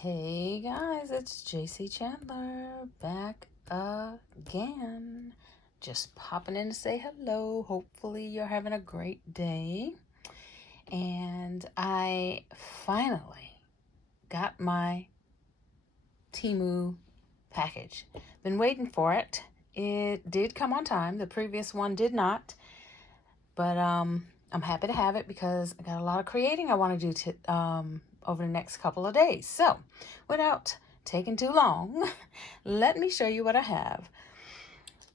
Hey guys, it's JayCee Chandler back again. Just popping in to say hello. Hopefully you're having a great day. And I finally got my Temu package. Been waiting for it. It did come on time. The previous one did not. But I'm happy to have it because I got a lot of creating I want to do over the next couple of days. So without taking too long, let me show you what I have.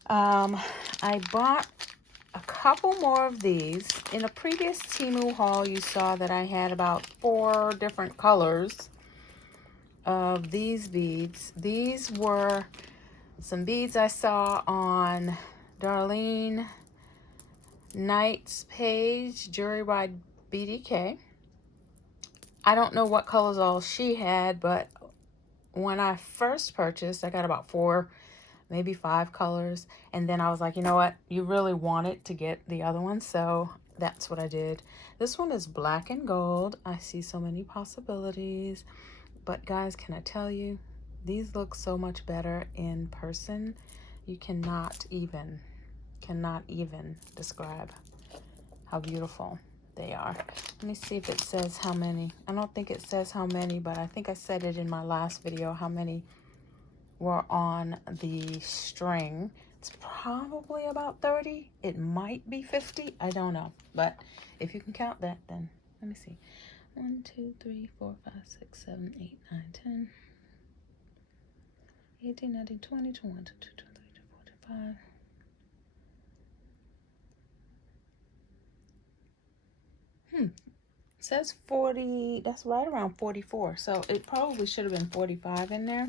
I bought a couple more of these. In a previous Temu haul, you saw that I had about 4 different colors of these beads. These were some beads I saw on Darlene Knight's page, Jewelry by BDK. I don't know what colors all she had, but when I first purchased, I got about 4, maybe 5 colors. And then I was like, you know what? You really wanted to get the other one, so that's what I did. This one is black and gold. I see so many possibilities. But guys, can I tell you, these look so much better in person. You cannot even describe how beautiful they are. Let me see if it says how many. I don't think it says how many, but I think I said it in my last video how many were on the string. It's probably about 30. It might be 50. I don't know. But if you can count that, then let me see. 1, 2, 3, 4, 5, 6, 7, 8, 9, 10, 18, 19, 20, 21, 22, 23, 24, 25. It says 40, that's right around 44. So it probably should have been 45 in there.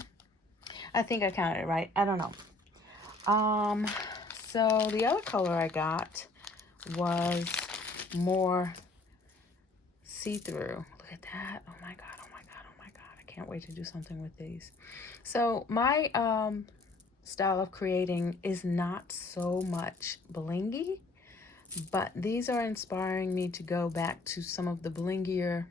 I think I counted it right. I don't know. So the other color I got was more see-through. Look at that. Oh my God, oh my God, oh my God. I can't wait to do something with these. So my style of creating is not so much blingy, but these are inspiring me to go back to some of the blingier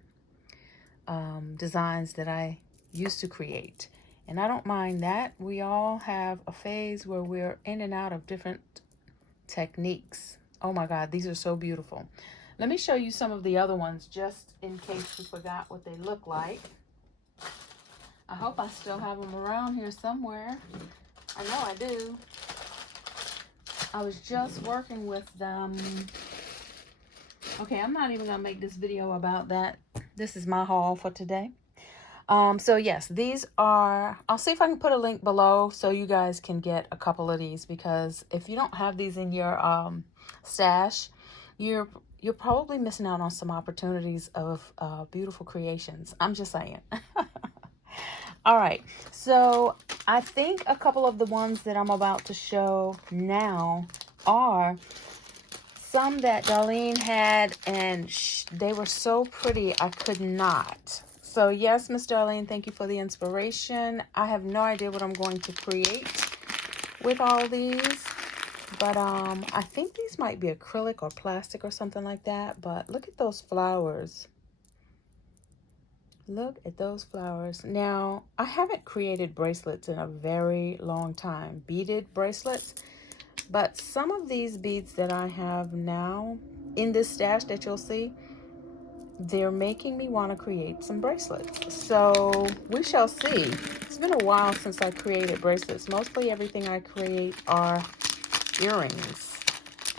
designs that I used to create. And I don't mind that. We all have a phase where we're in and out of different techniques. Oh my God, these are so beautiful. Let me show you some of the other ones just in case you forgot what they look like. I hope I still have them around here somewhere. I know I do. I was just working with them. Okay, I'm not even gonna make this video about that. This is my haul for today. So yes, these are, I'll see if I can put a link below so you guys can get a couple of these, because if you don't have these in your stash, you're probably missing out on some opportunities of beautiful creations. I'm just saying. All right, so I think a couple of the ones that I'm about to show now are some that Darlene had, and they were so pretty I could not. So yes, Miss Darlene, thank you for the inspiration. I have no idea what I'm going to create with all these, but I think these might be acrylic or plastic or something like that. But look at those flowers. Look at those flowers. Now, I haven't created bracelets in a very long time, beaded bracelets, but some of these beads that I have now in this stash that you'll see, they're making me want to create some bracelets. So we shall see. It's been a while since I created bracelets. Mostly everything I create are earrings.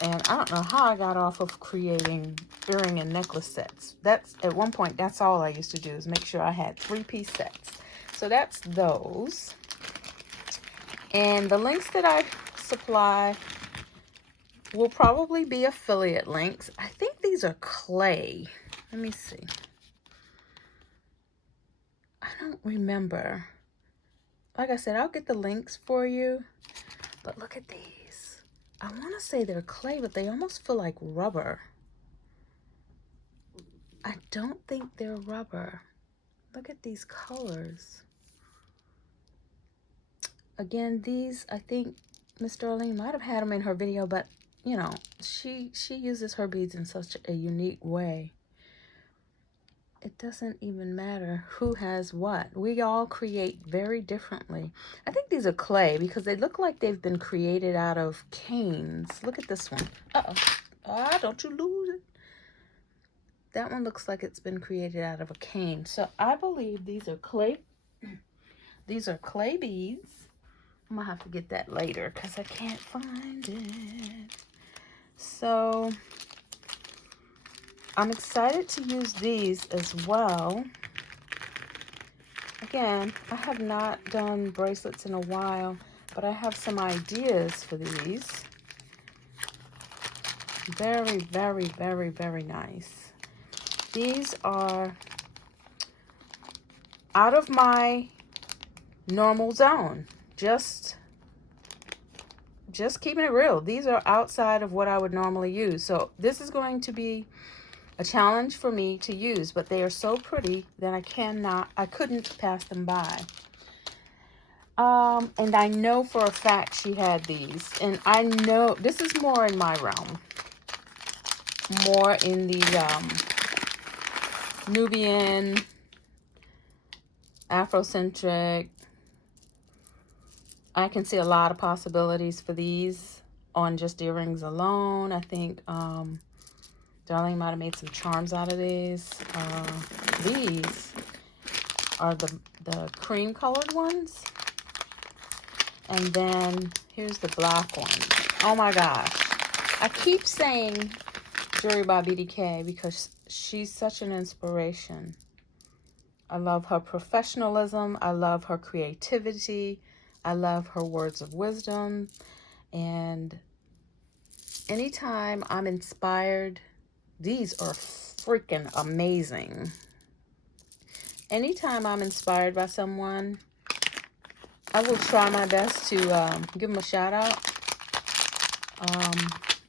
And I don't know how I got off of creating earring and necklace sets. That's, at one point, that's all I used to do, is make sure I had 3-piece sets. So that's those. And the links that I supply will probably be affiliate links. I think these are clay. Let me see. I don't remember. Like I said, I'll get the links for you. But look at these. I want to say they're clay, but they almost feel like rubber. I don't think they're rubber. Look at these colors. Again, these, I think Miss Darlene might have had them in her video, but you know, she uses her beads in such a unique way. it doesn't even matter who has what. We all create very differently. I think these are clay because they look like they've been created out of canes. Look at this one. Uh-oh. Ah, don't you lose it. That one looks like it's been created out of a cane. So I believe these are clay. These are clay beads. I'm gonna have to get that later because I can't find it. So I'm excited to use these as well. Again, I have not done bracelets in a while, but I have some ideas for these. Very, very, very, very nice. These are out of my normal zone. Just keeping it real. These are outside of what I would normally use. So this is going to be a challenge for me to use, but they are so pretty that I couldn't pass them by. And I know for a fact she had these, and I know this is more in my realm, more in the Nubian, Afrocentric. I can see a lot of possibilities for these on just earrings alone. I think Darlene might have made some charms out of these. These are the cream colored ones. And then here's the black one. Oh my gosh. I keep saying Jewelry by BDK because she's such an inspiration. I love her professionalism. I love her creativity. I love her words of wisdom. And anytime I'm inspired, these are freaking amazing. Anytime I'm inspired by someone, I will try my best to give them a shout out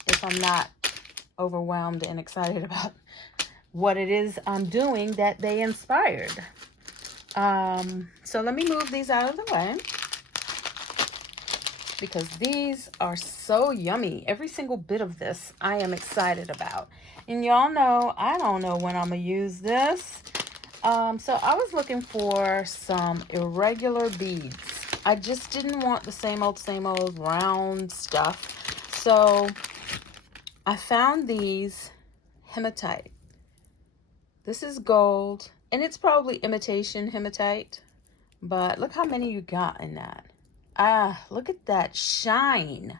if I'm not overwhelmed and excited about what it is I'm doing that they inspired. So let me move these out of the way because these are so yummy. Every single bit of this I am excited about. And y'all know, I don't know when I'm going to use this. So I was looking for some irregular beads. I just didn't want the same old round stuff. So I found these Hematite. This is gold, and it's probably imitation hematite, but look how many you got in that. Ah, look at that shine.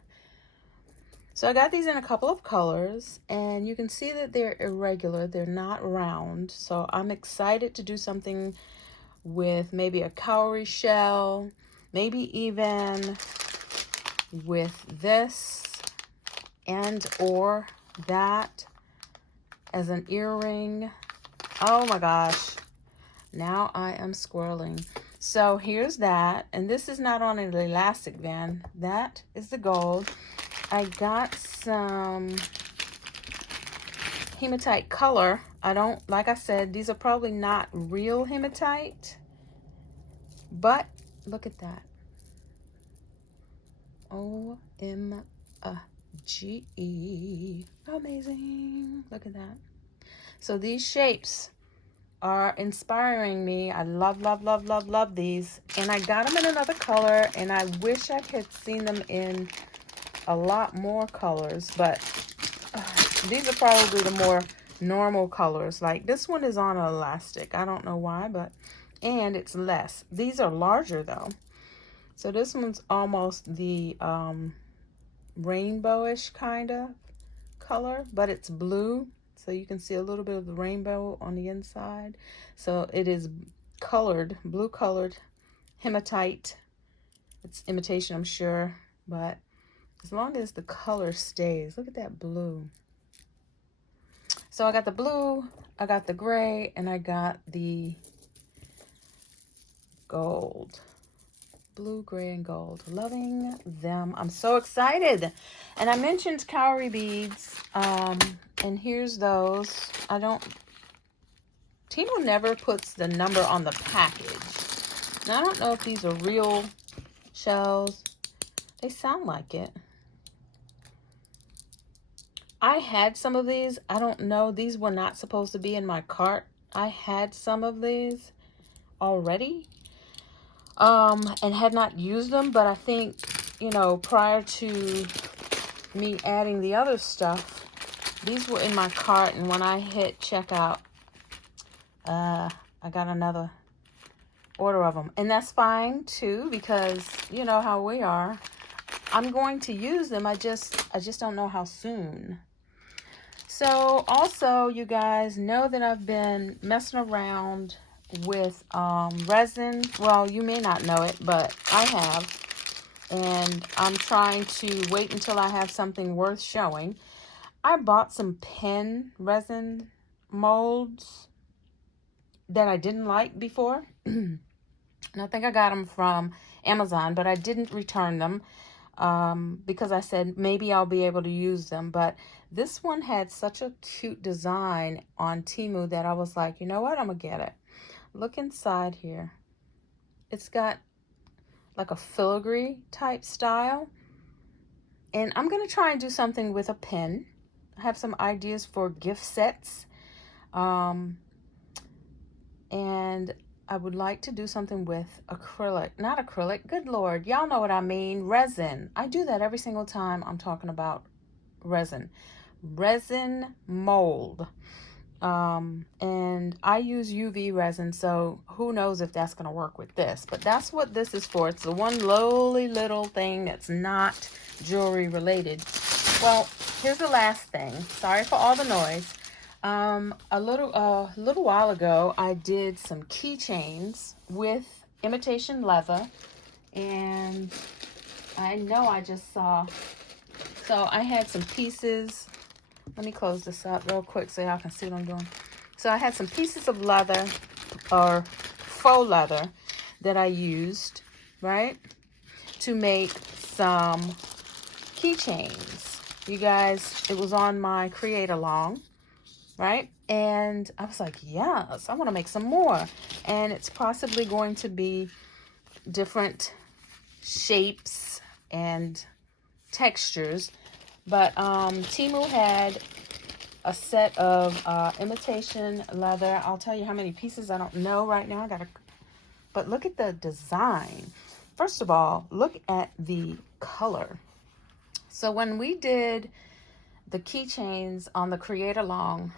So I got these in a couple of colors, and you can see that they're irregular. They're not round. So I'm excited to do something with maybe a cowrie shell, maybe even with this and or that as an earring. Oh my gosh, now I am squirreling. So here's that, and this is not on an elastic band. That is the gold. I got some hematite color. Like I said, these are probably not real hematite, but look at that. OMG. Amazing. Look at that. So these shapes are inspiring me. I love, love, love, love, love these. And I got them in another color, and I wish I had seen them in a lot more colors, but these are probably the more normal colors. Like this one is on elastic. I don't know why, and it's less. These are larger though. So this one's almost the rainbowish kind of color, but it's blue. So you can see a little bit of the rainbow on the inside. So it is colored, blue colored hematite. It's imitation, I'm sure, but as long as the color stays. Look at that blue. So I got the blue, I got the gray, and I got the gold. Blue, gray, and gold. Loving them. I'm so excited. And I mentioned Cowrie beads. And here's those. Temu never puts the number on the package. Now, I don't know if these are real shells. They sound like it. I had some of these. I don't know. These were not supposed to be in my cart. I had some of these already and had not used them, but I think, you know, prior to me adding the other stuff, these were in my cart, and when I hit checkout, I got another order of them, and that's fine too, because you know how we are. I'm going to use them. I just don't know how soon. So also, you guys know that I've been messing around with resin. Well, you may not know it, but I have, and I'm trying to wait until I have something worth showing. I bought some pen resin molds that I didn't like before. And I think I got them from Amazon, but I didn't return them because I said maybe I'll be able to use them. But this one had such a cute design on Temu that I was like, you know what, I'm gonna get it. Look inside here. It's got like a filigree type style, and I'm gonna try and do something with a pen. I have some ideas for gift sets, and I would like to do something with acrylic. Not acrylic, good Lord, y'all know what I mean, resin. I do that every single time I'm talking about resin. Resin mold. And I use UV resin, so who knows if that's going to work with this. But that's what this is for. It's the one lowly little thing that's not jewelry related. Well, here's the last thing. Sorry for all the noise. A little while ago, I did some keychains with imitation leather, and I know I just saw, so I had some pieces. Let me close this up real quick so y'all can see what I'm doing. So I had some pieces of leather, or faux leather, that I used, right, to make some keychains. You guys, it was on my create along, right? And I was like, yes, I want to make some more. And it's possibly going to be different shapes and textures. But Temu had a set of imitation leather. I'll tell you how many pieces, I don't know right now. But look at the design. First of all, look at the color. So when we did the keychains on the create along,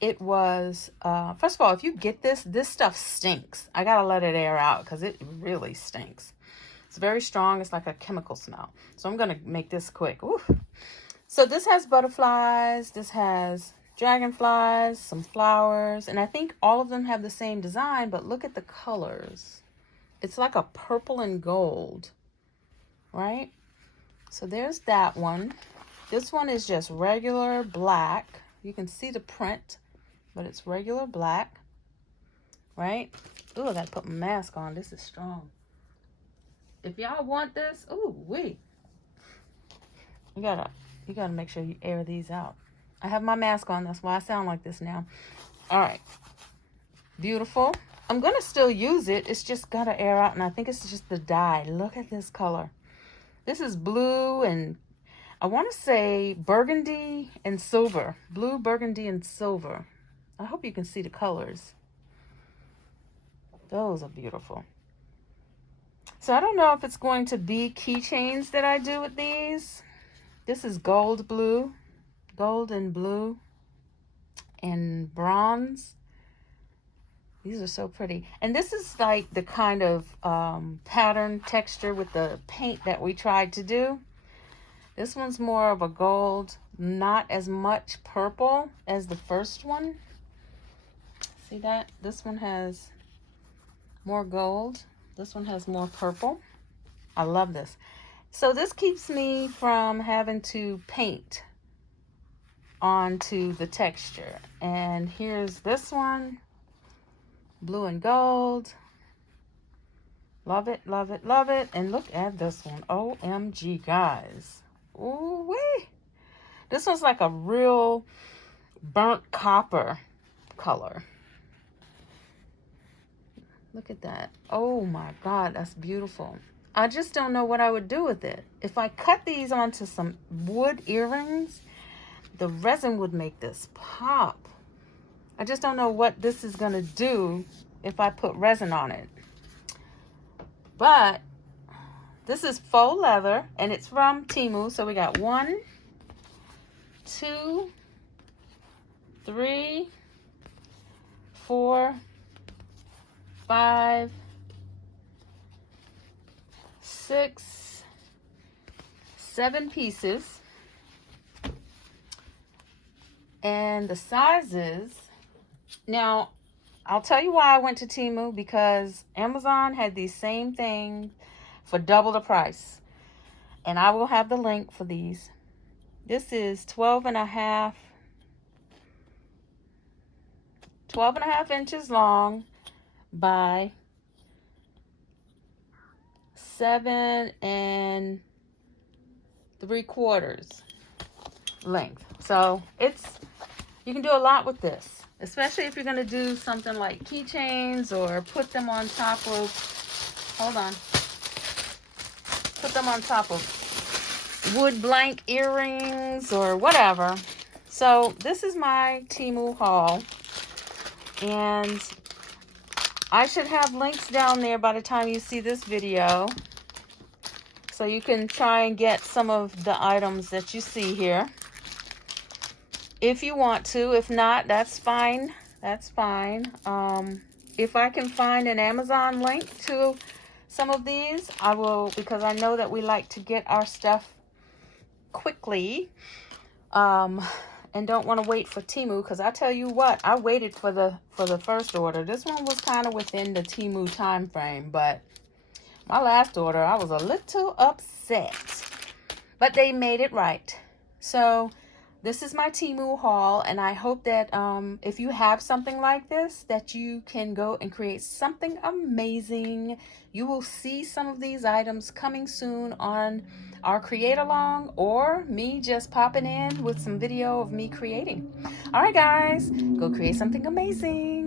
it was, first of all, if you get this stuff stinks. I gotta let it air out because it really stinks. It's very strong. It's like a chemical smell. So I'm gonna make this quick. Ooh. So this has butterflies, this has dragonflies, some flowers, and I think all of them have the same design, but look at the colors. It's like a purple and gold, right? So there's that one. This one is just regular black. You can see the print, but it's regular black, right? Ooh, I gotta put my mask on. This is strong. If y'all want this, ooh, wait. You gotta make sure you air these out. I have my mask on, that's why I sound like this now. All right, beautiful. I'm gonna still use it. It's just gotta air out, and I think it's just the dye. Look at this color. This is blue, and I want to say burgundy and silver. Blue, burgundy, and silver. I hope you can see the colors. Those are beautiful. So I don't know if it's going to be keychains that I do with these. This is gold blue, gold and blue, and bronze. These are so pretty. And this is like the kind of pattern texture with the paint that we tried to do. This one's more of a gold, not as much purple as the first one. See that? This one has more gold. This one has more purple. I love this. So this keeps me from having to paint onto the texture. And here's this one, blue and gold. Love it, love it, love it. And look at this one. OMG, guys. Ooh wee. This one's like a real burnt copper color. Look at that. Oh my God, that's beautiful. I just don't know what I would do with it. If I cut these onto some wood earrings, the resin would make this pop. I just don't know what this is gonna do if I put resin on it. But this is faux leather and it's from Temu. So we got 1, 2, 3, 4, 5, 6, 7 pieces. And the sizes, now I'll tell you why I went to Temu, because Amazon had these same things for double the price. And I will have the link for these. This is 12.5 inches long by 7 3/4 length. So you can do a lot with this, especially if you're going to do something like keychains or put them on top of, put them on top of wood blank earrings or whatever. So this is my Temu haul, and I should have links down there by the time you see this video, so you can try and get some of the items that you see here if you want to. If not, that's fine. That's fine. If I can find an Amazon link to some of these, I will, because I know that we like to get our stuff quickly, and don't want to wait for Temu, because I tell you what, I waited for the first order. This one was kind of within the Temu time frame, but my last order, I was a little upset, but they made it right. So this is my Temu haul, and I hope that if you have something like this, that you can go and create something amazing. You will see some of these items coming soon on our create along, or me just popping in with some video of me creating. All right, guys, go create something amazing.